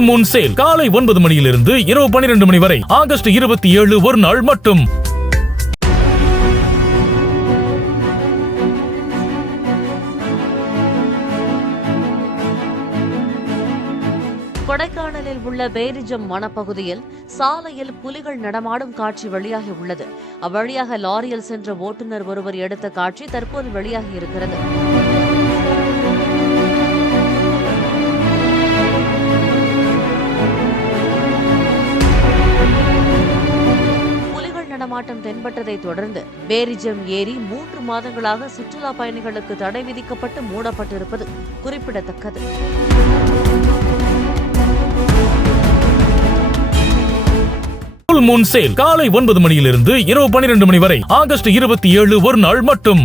Full Moon sale காலை 9 மணியிலிருந்து இரவு 12 மணி வரை ஆகஸ்ட் 27 ஒரு நாள் மட்டும். கொடைக்கானலில் உள்ள பேரிஜம் வனப்பகுதியில் சாலையில் புலிகள் நடமாடும் காட்சி வெளியாகி உள்ளது. அவ்வழியாக லாரியில் சென்ற ஓட்டுநர் ஒருவர் எடுத்த காட்சி தற்போது வெளியாகி இருக்கிறது. நடமாட்டம் தென்பட்டதை தொடர்ந்து பேரிஜம் ஏரி 3 மாதங்களாக சுற்றுலா பயணிகளுக்கு தடை விதிக்கப்பட்டு மூடப்பட்டிருப்பது குறிப்பிடத்தக்கது. ஃபுல் மூன் சேல் காலை 9 மணியிலிருந்து இரவு 12 மணி வரை ஆகஸ்ட் 27 ஒரு நாள் மட்டும்.